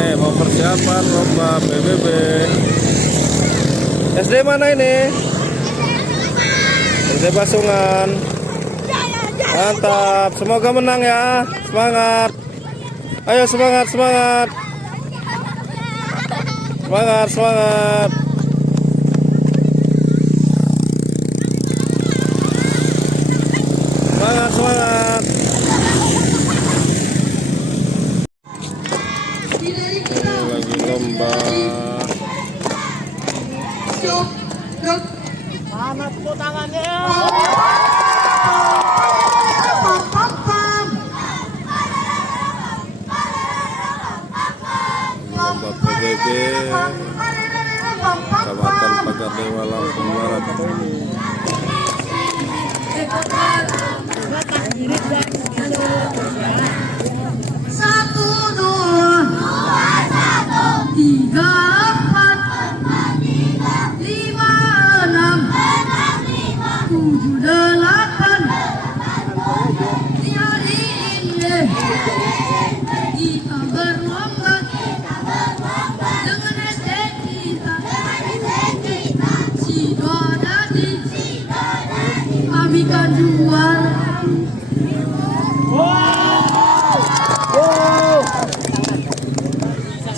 Nih mau persiapan lomba PBB. SD mana ini? SD Pasungan. Mantap, semoga menang ya. Semangat. Ayo semangat, semangat. Semangat, semangat. Semangat, semangat. Ini lagi lomba. Mana tepuk tangannya? Lomba PBB Kecamatan Pagardewa, Lampung Barat. Satu, dua, tiga, empat, lima, enam, tujuh, delapan. Di hari ini kita berlomba dengan SD kita, Sidodadi. Kami kan juara.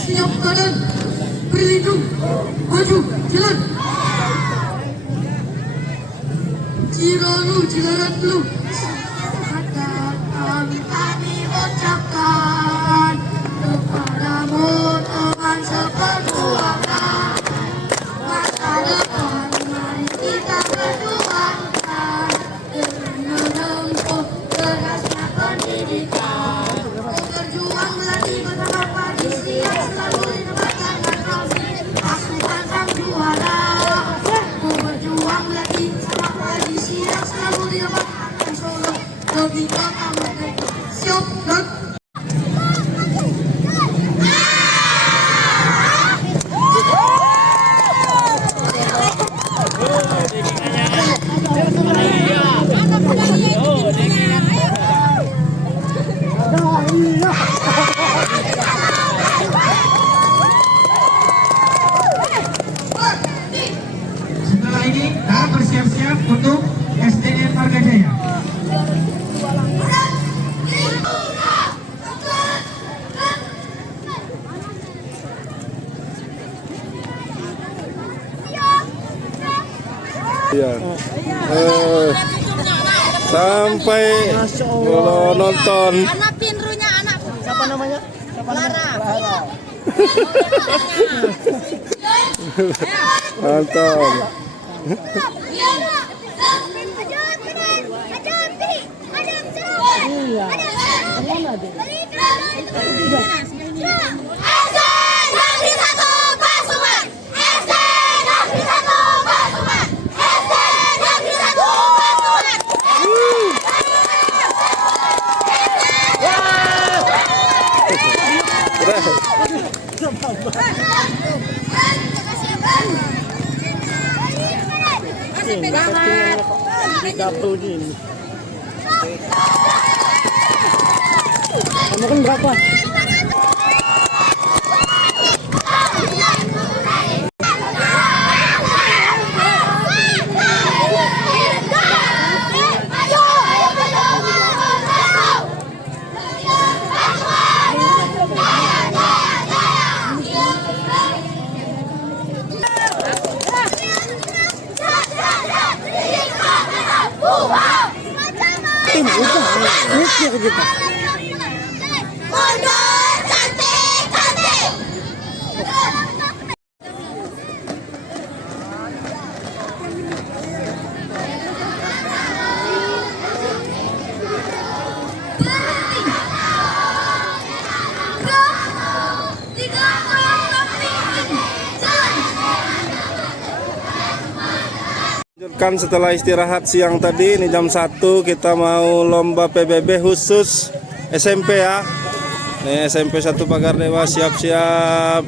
Siap kanan, berlindung, maju, jalan. Ciralu, cilarat lu. Kami ucapkan kepadamu teman seperjuangan. Masa depan mari kita berjuangkan dengan menempuh derasnya pendidikan. Berjuang melatih bersama pagi siang selalu ditempatkan kami pasukan sang juara. Berjuang melatih bersama pagi siang selalu ditempatkan Solo lebih kota merdeka. Siap dan setelah ini kita bersiap-siap untuk SDN Margajaya. Iya. Sampai kalau nonton. Anak pinrunya anak. Siapa namanya? Lara. Mantap. Iya. Mana dia? Double gini. Kamu kan berapa? Udah, kita. mundur, cantik, cantik. Lanjutkan setelah istirahat siang tadi, ini jam 1 kita mau lomba PBB khusus SMP ya. Nih SMP 1 Pagardewa siap-siap.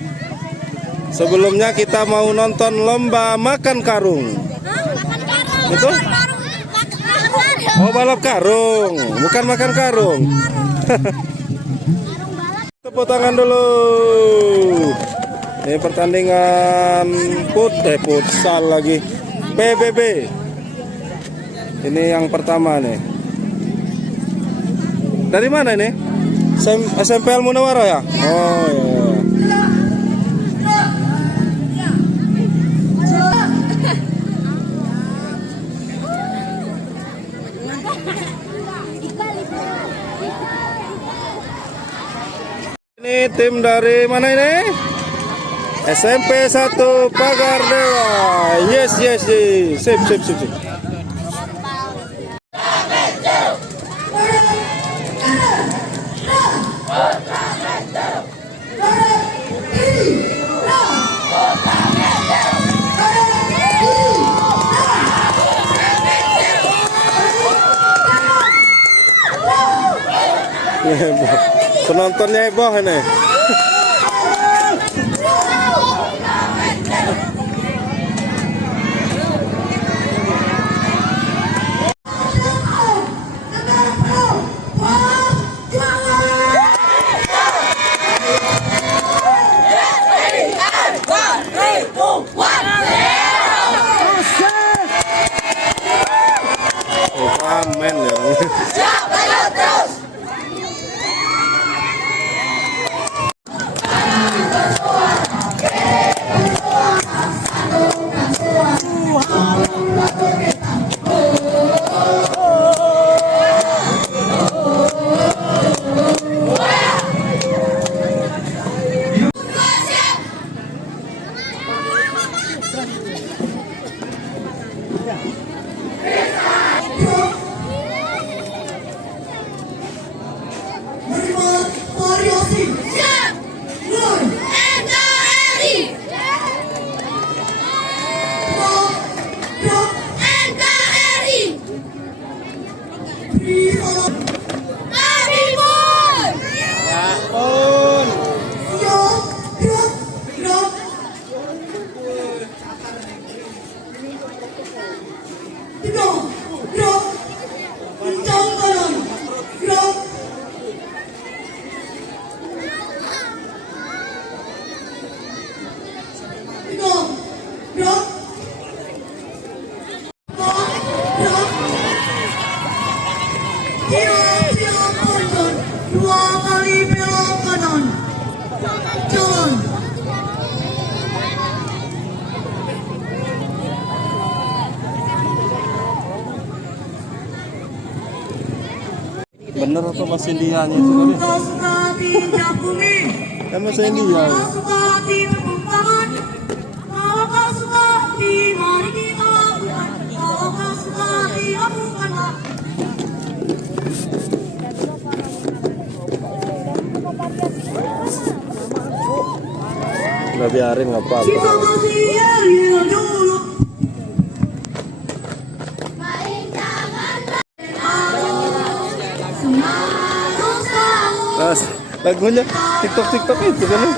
Sebelumnya kita mau nonton lomba makan karung. Itu? Oh, balap karung, bukan makan karung. Tepuk tangan dulu. Ini pertandingan futsal lagi. PBB. Ini yang pertama nih. Dari mana ini? SMP Al Munawwarah ya? Oh iya. Ini tim dari mana ini? SMP 1 Pagar Dewa. Yes. Sip. Penontonnya heboh ini. Amen ya. Bener atau bahasa Indianya itu tadi? Kan bahasa India. Udah biarin nggak apa-apa. Nah, lagunya TikTok itu kan?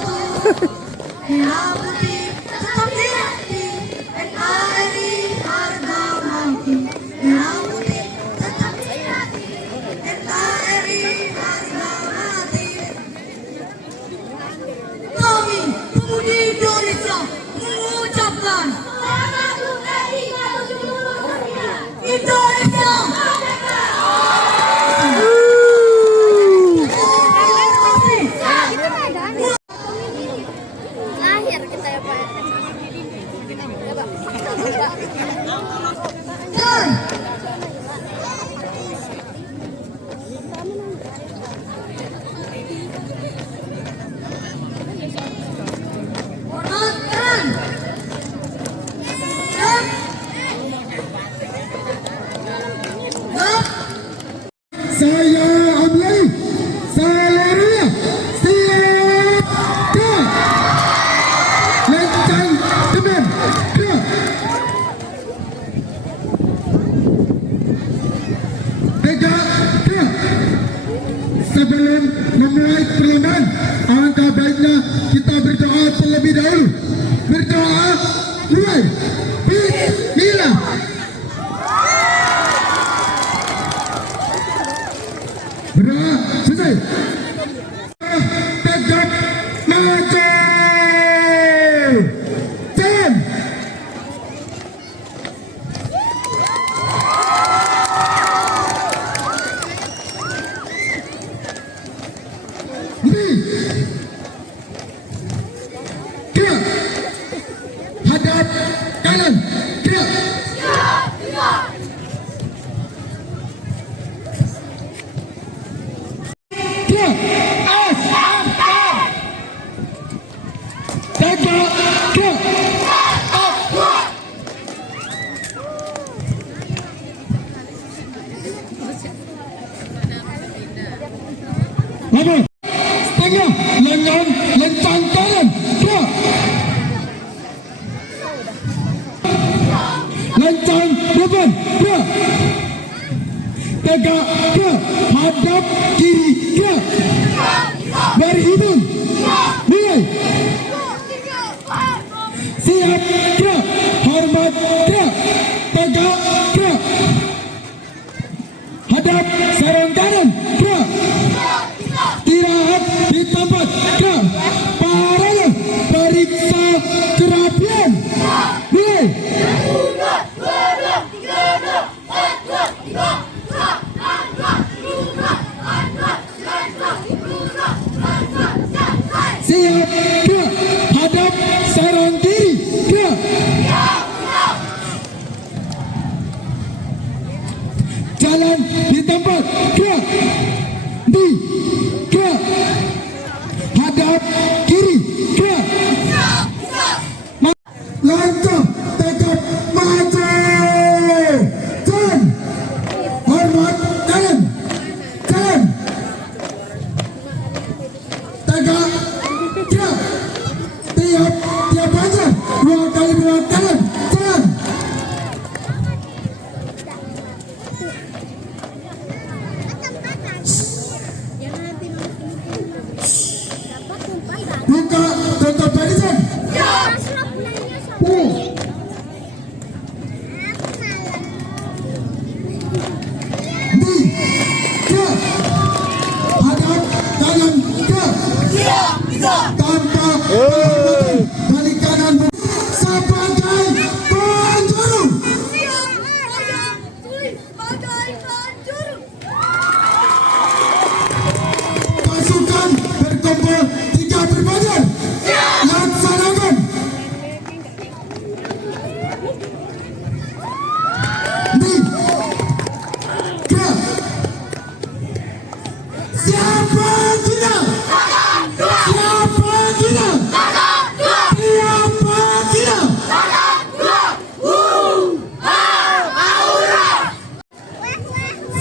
Kami pemuda Indonesia mengucapkan Indonesia. Lahir kita ya Pak. Gerak. Hadap kanan. Gerak. Gerak. Awas. Tegak. Gerak. Lama. Setengah. Lengan. Lencang kanan. Gerak. Lencang depan. Gerak. Tegak. Gerak. Hadap kiri. Gerak. Berhidung. Mulai. Siap. Gerak. Hormat. Gerak. Tegak. Gerak. Hadap sarung kanan. Gerak. Istirahat di tempat. Gerak. Parahnya periksa kerapian. Mulai. Siap. Gerak. Hadap sarung kiri. Gerak. Jalan di tempat. Gerak. Di. Gerak. Hadap kiri. Gerak. Langkah tegap maju. Jalan. Hormat kanan. Jalan. Tegak. Gerak. Tiap aja. 2 kali belok kanan. Jalan. Buka tutup barisan. Di. Gerak. Hadap kanan. Gerak. Tanpa penghormatan. Balik kanan sebagai penjuru. Pasukan berkumpul 3 berbadan. Laksanakan. Di. Gerak. Siapa tidak? Siapa tidak? Siapa tidak?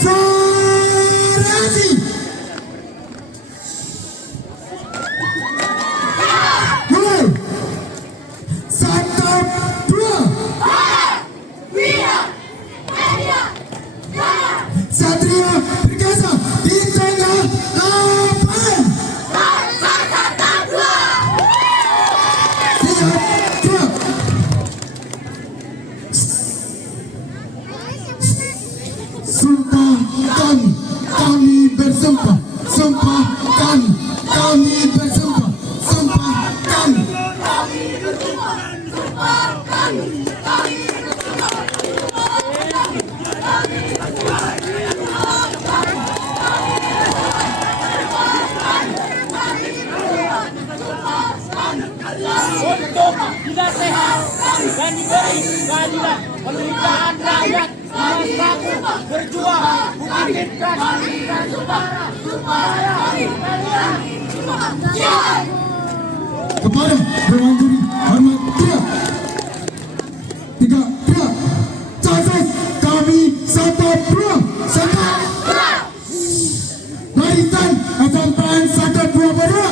Farasi. Mulai. 1, 2. Satria berkasa di tengah lapangan. Siap. Gerak. Sumpah kami bersumpah. Sumpah kami bersumpah. Sumpah kami. Untuk tidak sehat dan diberi keadilan penderitaan rakyat bersatu berjuang buktikan dan Kepada Dewan Juri hormat. Gerak. 3. Gerak. Catat kami 1, 2. Sekat. Barisan SMPN 1, 2 berdua.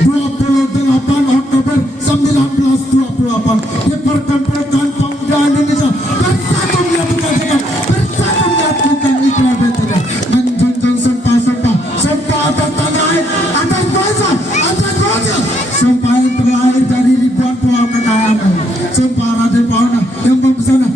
28 Oktober 1928 diperkumpulkan pemuda Indonesia bersatu menyatukan sikap, bersatu menyatukan ikrar bertiga, menjunjung sumpah-sumpah atas tanah air, atas bangsa, sumpah yang terlahir dari ribuan pulau kekayaan, sumpah Raden Pauna yang mempesona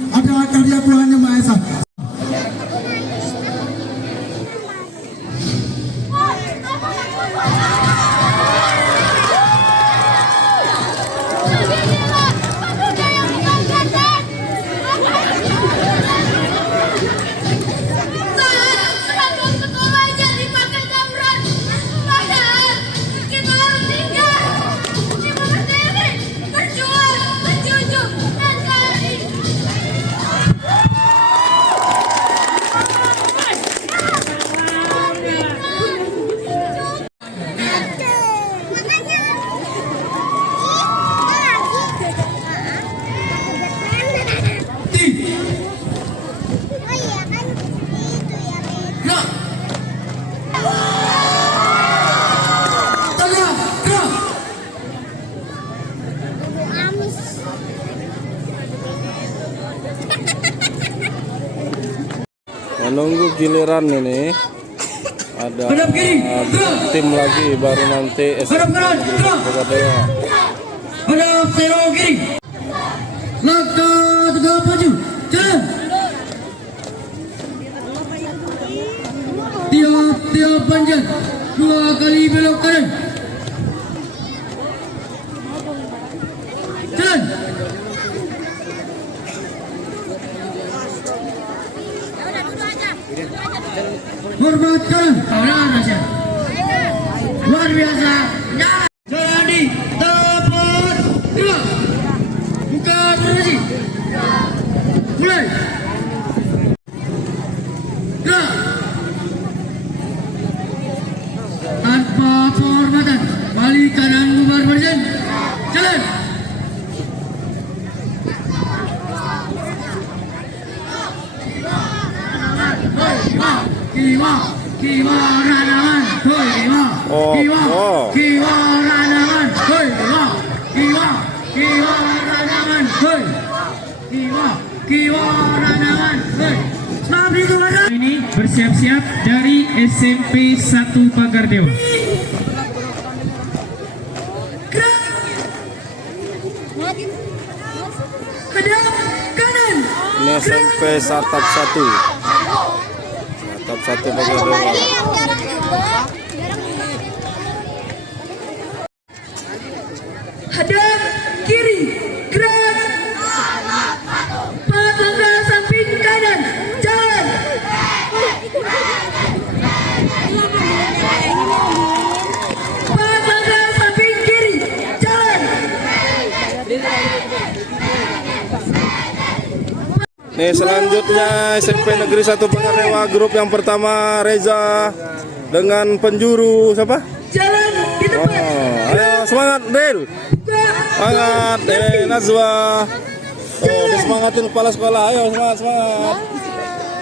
menunggu giliran ini. Ada tim lagi baru nanti SMP Pegadaian. Hadap zero kiri. Langkah tegak maju. Jalan. Tiap panjang. 2 kali belok kanan. Jalan. Hormat kanan. Luar biasa. Jalan di tempat 2. Buka formasi. Mulai. Gerak. Tanpa penghormatan. Balik kanan bubar barisan. Jalan. Kiwa ranaman, hoi kiwa ranaman, hoi kiwa ranaman, hoi kiwa ranaman, hoi. Selamat berjuang. Ini bersiap-siap dari SMP 1 Pagar Dewa. Hadap kanan. Ini SMP Satap 1. Satap 1 Pegadaian. Yang jarang juga. Hadap kiri. Gerak. 4 langkah samping kanan. Jalan. 4 langkah samping kiri. Jalan. Nih selanjutnya SMP Negeri 1 Pegadaian grup yang pertama Reza dengan penjuru siapa? Jalan di Oh, tempat. ayo semangat Del. Semangat Nazwa. Oh, disemangatin kepala sekolah. Ayo semangat semangat.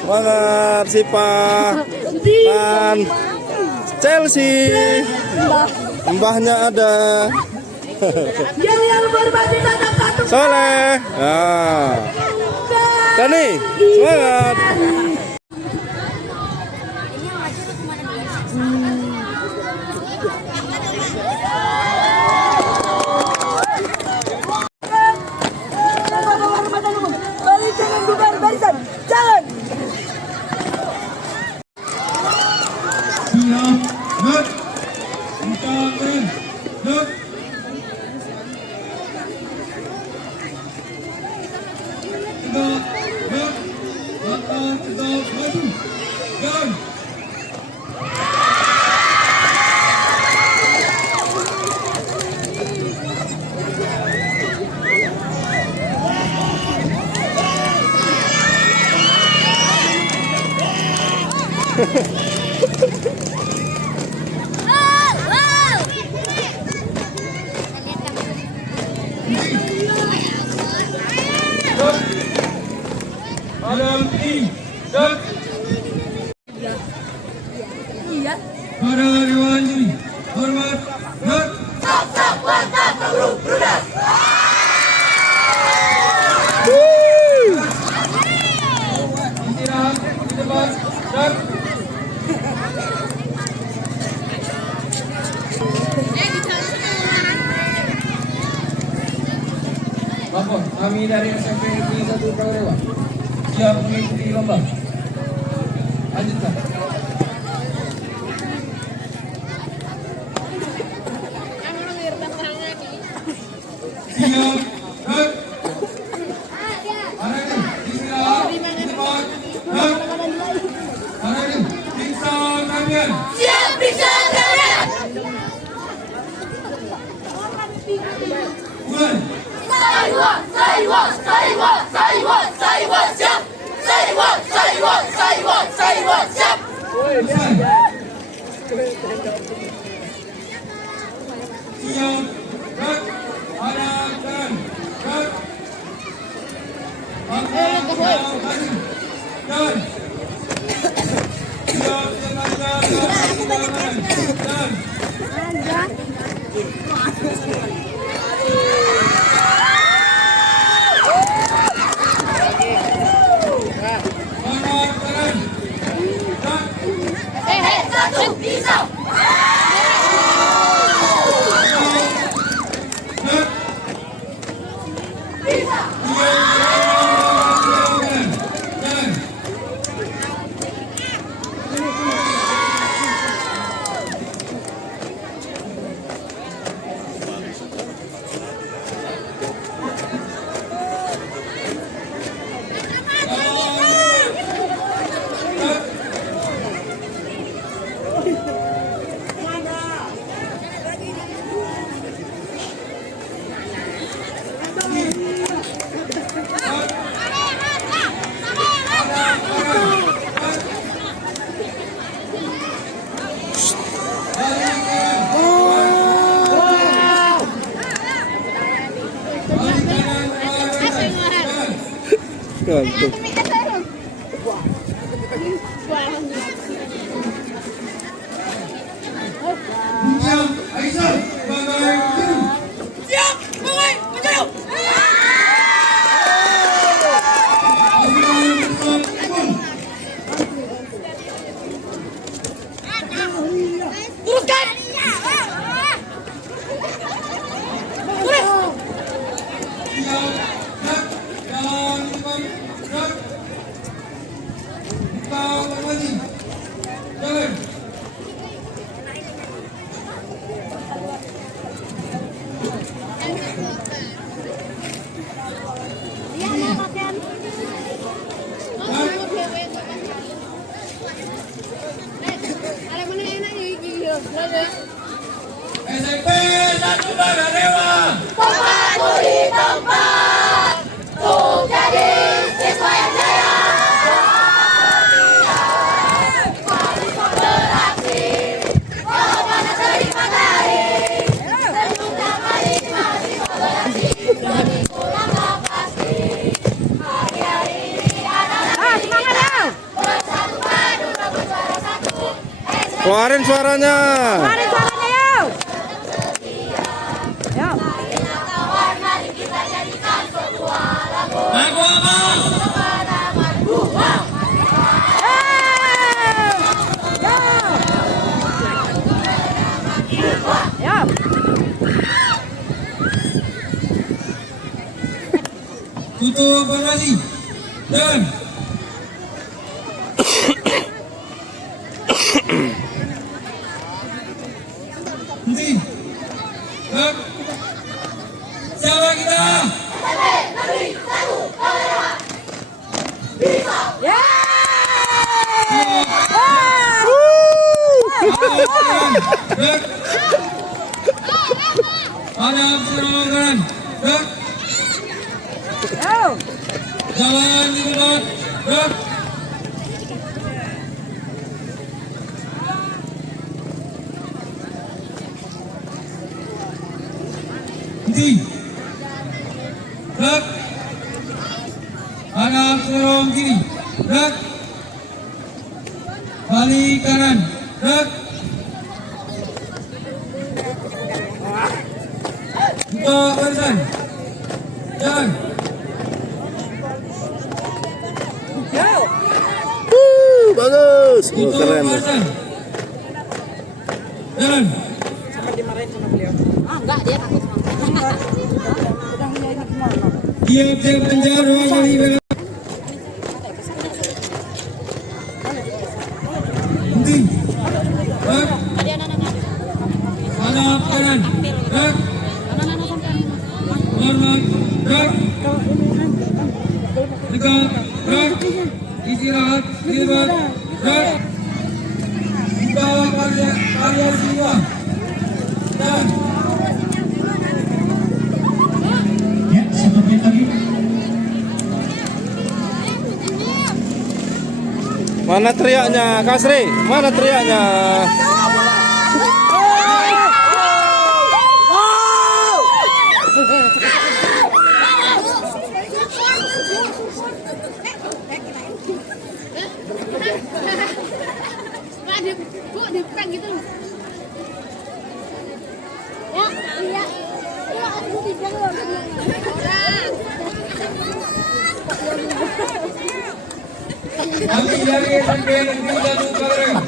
Semangat Sipa dan Chelsea. Mbahnya ada. Yang berbagi tatap satu. Soleh. Nah. Dani, semangat. Balik kanan bubar barisan. Jalan. Siap, gerak. Buka kanan. Gerak. Tegak, gerak. Langkah tegak maju. Jalan. Hadap kiri. Gerak. Pada dewan juri. Hormat. Gerak. Istirahat di depan. Gerak. Lapor, kami dari SMP Negeri 1 Pegadaian siap mengikuti lomba. Lanjutkan. Siap, gerak. Arahkan, istirahat di depan. Gerak. Arahkan, periksa kalian. Siap periksa kalian. Mulai. Selesai. Siap, gerak. Arah kanan. Gerak. Langkah tegak maju. Jalan. Siap, siap, jalan. Jalan. Hormat kanan. Bantu. Yang Aisyah sebagai guru. Siap, mulai, maju. Teruskan. SMP 1 Bagadewa. Tempatmu di tempat, untuk jadi siswa yang jaya. Beraksi, walau panas terik matahari, sejuta kali mahasiswa beraksi, demi pulang tak pasti. Hari-hari ini anak-anak kita bersatu padu bersuara satu. Keluarin suaranya. Kawan, mari kita jadikan sebuah lagu. Lagu apa? Tutup formasi. Dan henti. Gerak. Siapa kita? Gerak. Ada penolakan. Gerak. Jalan di depan. Gerak. Henti. Gerak. Hadap serong kiri. Gerak. Balik kanan. Gerak. Buka barisan. Jalan. Bagus. Oh, Tutup keren. barisan. Jalan. Enggak, dia takut sama. Siap penjara kali bela. Henti. Gerak. Hadap kanan. Gerak. Hormat. Gerak. Tegak. Gerak. Istirahat. Hebat. Gerak. Buka karya semua. Dan Ya, satu menit lagi. Mana teriaknya, Kasri? Mana teriaknya? Kok diprank gitu? Ya, iya. Ya, aku tidak orang. kami dari SMP Negeri 1 Bagadewa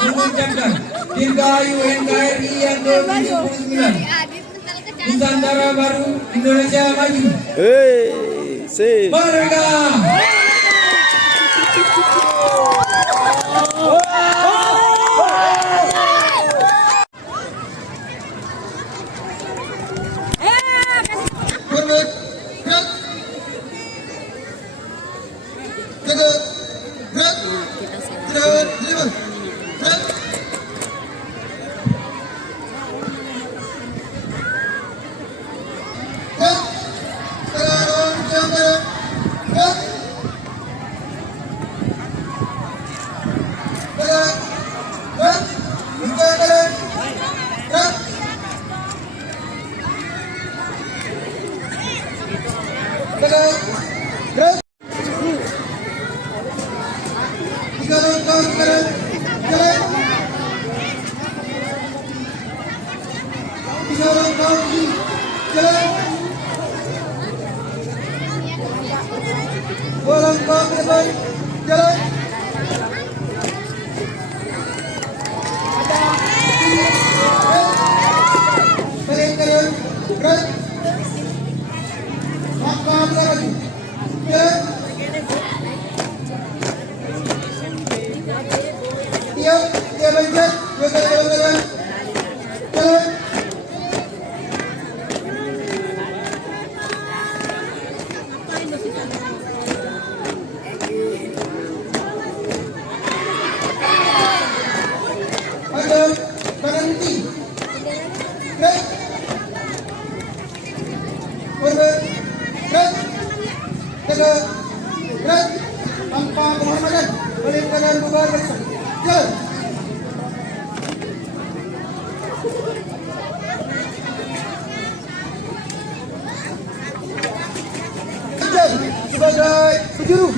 mengucapkan Dirgahayu NKRI yang ke-79 Nusantara Baru Indonesia Maju. Hei, sip. Merdeka! Hormat. Gerak. Tegak. Gerak. Istirahat. Hebat. Gerak. Gerak. Sekarang jangan gerak. Gerak. Tiga langkah ke kanan. Jalan. Tiga langkah kiri. Jalan. Dua langkah ke depan. Jalan. Balik kanan. Gerak. Langkah belakang. Jalan. Tiap pencet. Dua kali jalan. Jalan. Ada berhenti. Gerak. Forward. Gerak. Tegak. Gerak. Tanpa penghormatan. Balik kanan bubar barisan. Jalan. Jalan. Sebagai penjuru.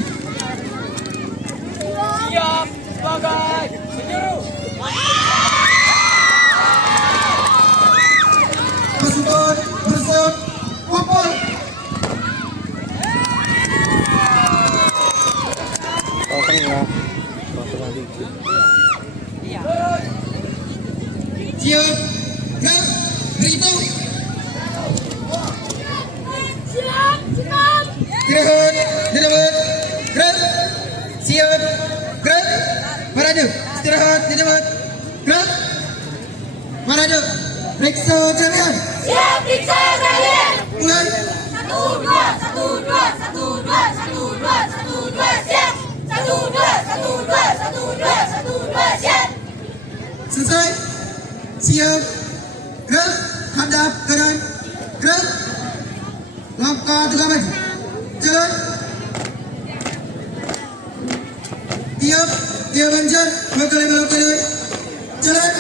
Siap sebagai penjuru. Pasukan bersiap kumpul. Tahu tengah. Tahu tengah dikit. Siap. Gerak. Berhitung. Siap, siap. Gerakan. Di depan. Gerak. Siap. Gerak. Parade. Istirahat. Di depan. Gerak. Parade. Periksa jaminan. Siap periksa kalian. Mulai. 1, 2, 1, 2, 1, 2, 1, 2, 1, 2, siap. 1, 2, 1, 2, 1, 2, 1, 2, siap. Selesai. Siap. Gerak. Hadap kanan. Gerak. Langkah tegak maju. Jalan. Tiap. Dia banjar. Dua kali belok kanan. Jalan.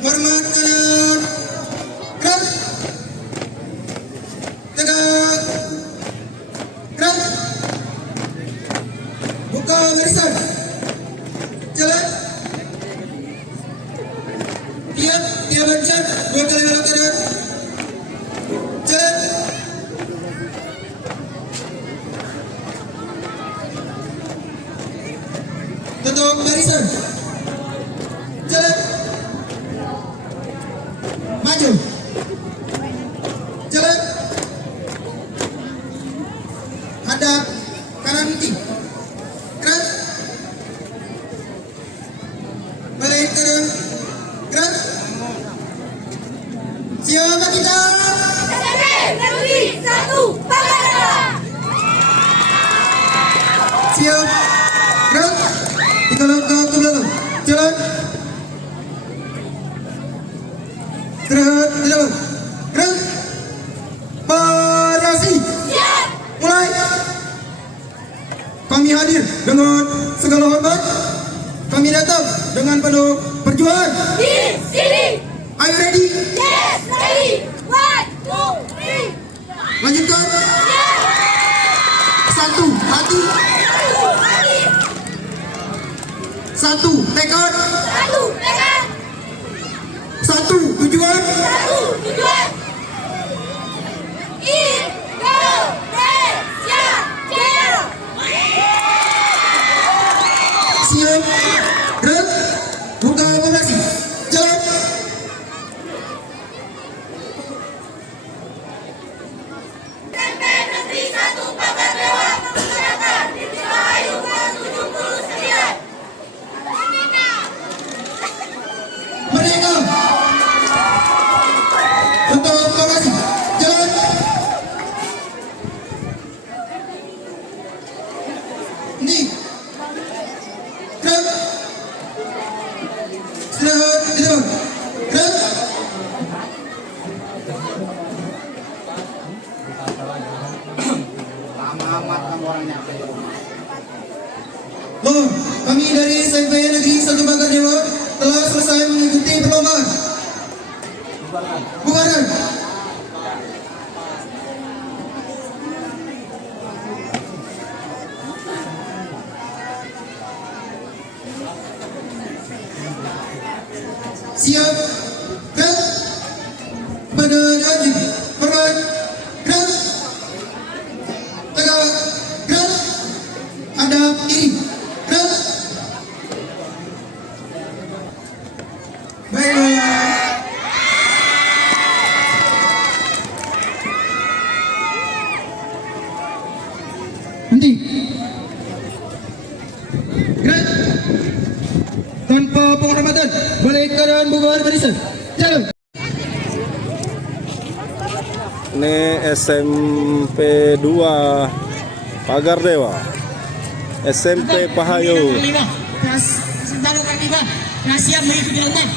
Hormat kanan. Gerak. Tegak. Gerak. Buka barisan. Jalan. Tiap. Dia banjar. Dua kali belok kanan. Jalan. Tutup barisan. Jalan. Maju. Jalan. Hadap kanan nanti. Gerak. Balik kanan. Gerak. Siapa kita? SMP Negeri 1 Pagaraya. Siap. Gerak. Tiga langkah ke belakang. Jalan. Istirahat. Di depan. Gerak. Variasi. Siap. Mulai. Kami hadir dengan segala hormat. Kami datang dengan penuh perjuangan. Di sini. Are you ready? Yes, ready. 1, 2, 3. Lanjutkan. Satu, hati. Satu, tekad. 1, tekan. Satu, tujuan. 1, tujuan. Indonesia Jaya. Siap. Gerak. Buka formasi. Jalan. SMP Negeri 1 Pagardewa mempersembahkan Dirgahayu ke-79. Merdeka. Untuk formasi. Jalan. Ini. Gerak. Istirahat. Di depan. Gerak. Mohon, kami dari SMP Negeri 1 Pagardewa telah selesai mengikuti perlombaan. Bubarkan. siap, gerak. Pada lagi, gerak, gerak. Tegak, gerak. Hadap kiri, gerak. Baiklah. Henti. Gerak. Tanpa penghormatan, balik keadaan bubar barisan. Jalan. Ini SMP 2 Pagar Dewa, SMP Pahayu.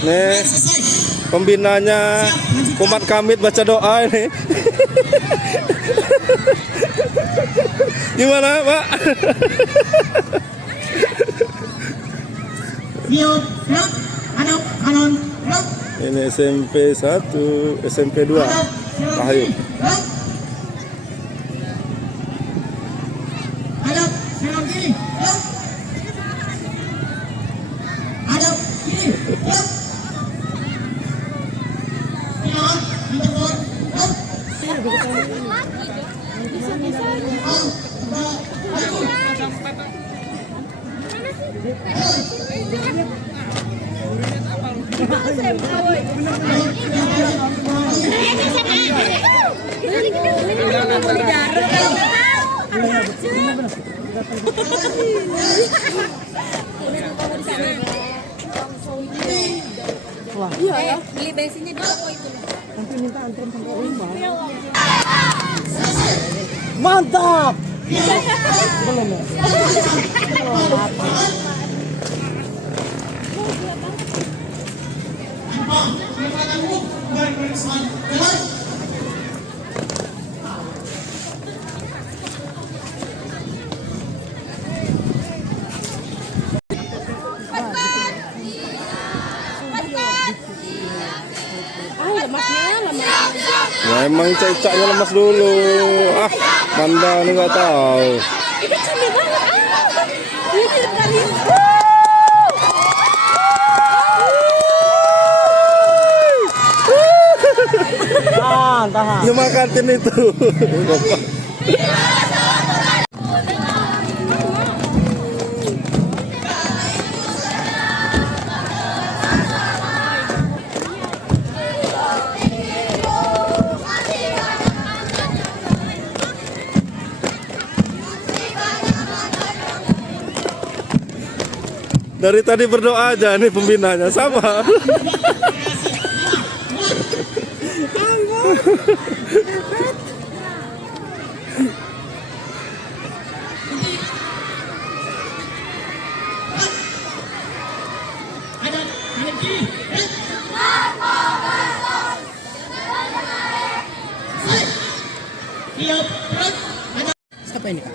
Nih pembinanya Kumat Kamit baca doa ini. Gimana Pak? Ini SMP 1, SMP 2 Pahayu. Beli bensinnya dulu kok itu. Mantap. Ya emang cecaknya lemas dulu. Ah, Manda ini nggak tahu. Itu cantik banget. Ini dari Tahan. Ya makatin itu. Dari tadi berdoa aja nih pembinanya sama. Siapa ini Kak?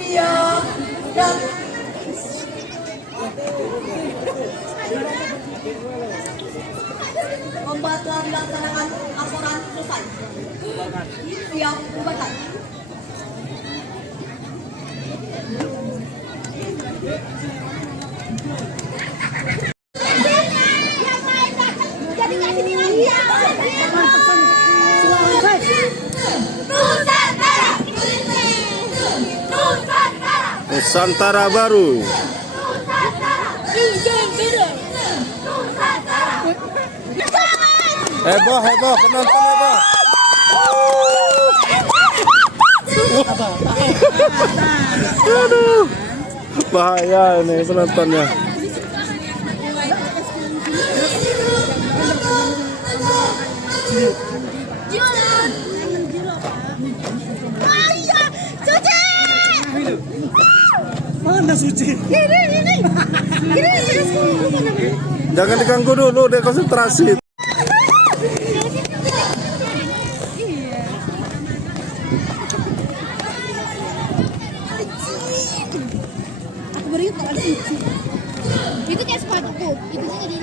Siap, gerak. Lomba telah dilaksanakan, laporan selesai. Siap, bubarkan. Jadi nggak sini lagi ya. Nusantara. Nusantara. Nusantara baru. Heboh, heboh, penonton heboh. Aduh, bahaya ini penontonnya. Mana Suci? Ini. Jangan diganggu dulu, dia konsentrasi. Aku beri kok ada Suci. Itu kayak sepatuku. Itu sih jadi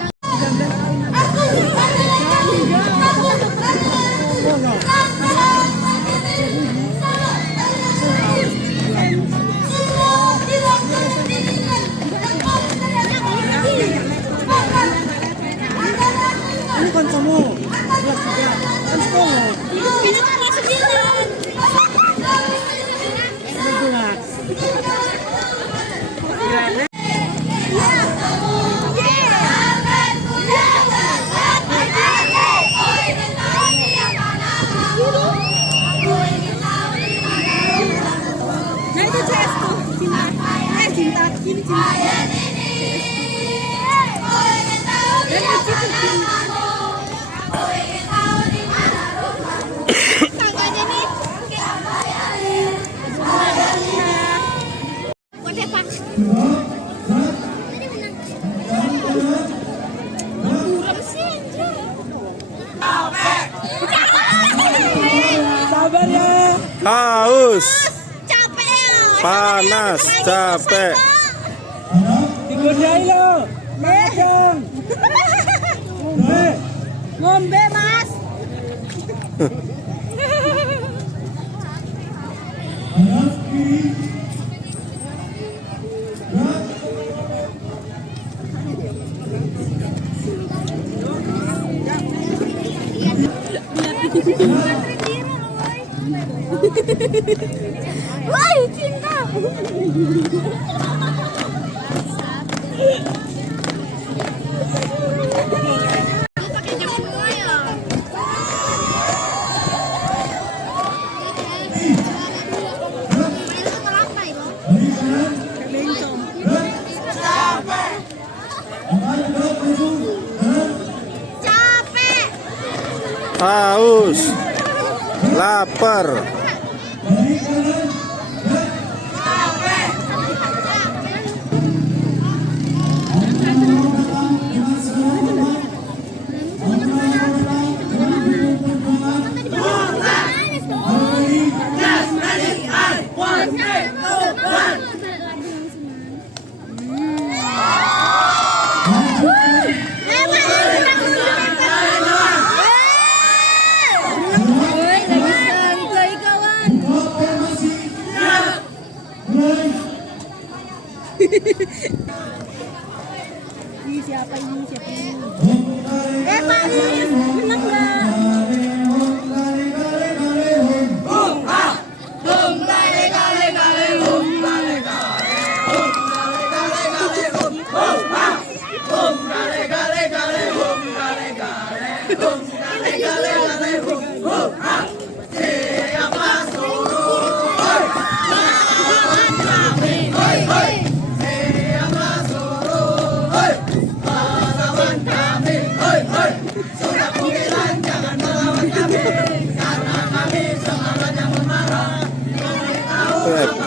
Ini kan kamu. Kelas 3. Kan sekolah. ini kan kelas 9. 11. Nah itu CS tuh. Cinta. Ini cinta. Dan di situ cinta. Tangganya nih. Buat apa? Kurang sih anjir. Sabar ya. Haus, Capek. panas, capek. Digodain lo. Makan. Ngombe, Mas. Wah, cinta. Pakai jam semua ya. Capek. Haus, lapar. Ini siapa ini? Pak, menang nggak?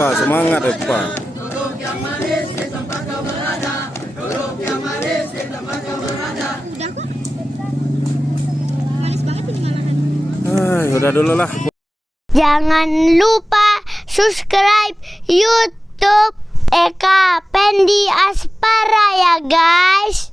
Epa, semangat Epa. Udah kok. Manis banget ini malahan. Udah dulu lah. Jangan lupa subscribe YouTube Eka Pendi Aspara ya guys.